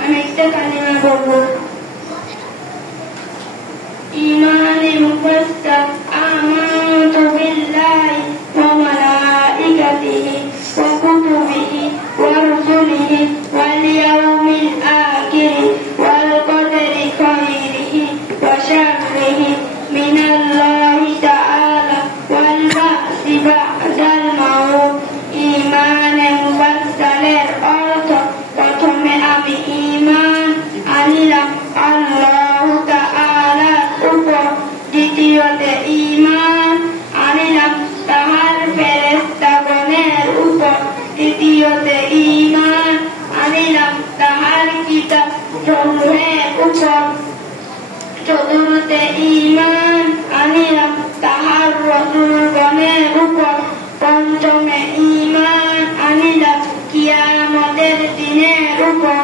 আমি একটা কালিমা বলবো। ইমানে মুফাসসার আমানতু বিল্লাহি ওয়া মালাইকাতিহি ওয়া কুতুবিহি ওয়া রুসুলিহি ওয়াল ইয়াউমিল আখির ওয়াল কদরি খাইরিহি ওয়া শাররিহি মিনাল্লাহি তাআলা ওয়াল বা'সি বা'দাল মাউত। ইমানে মুফাসসারের অর্থ, প্রথমে আমি ঈমান আনিলাম আল্লাহ তাআলার উপর, দ্বিতীয়তে ঈমান আনিলাম তাহার ফেরেশতাগণের উপর, তৃতীয়তে ঈমান আনিলাম তাহার কিতাব সমূহের উপর, চতুর্থে ঈমান আনিলাম তাহার রাসূলগণের উপর, পঞ্চমে ঈমান আনিলাম কিয়ামতের দিনের উপর।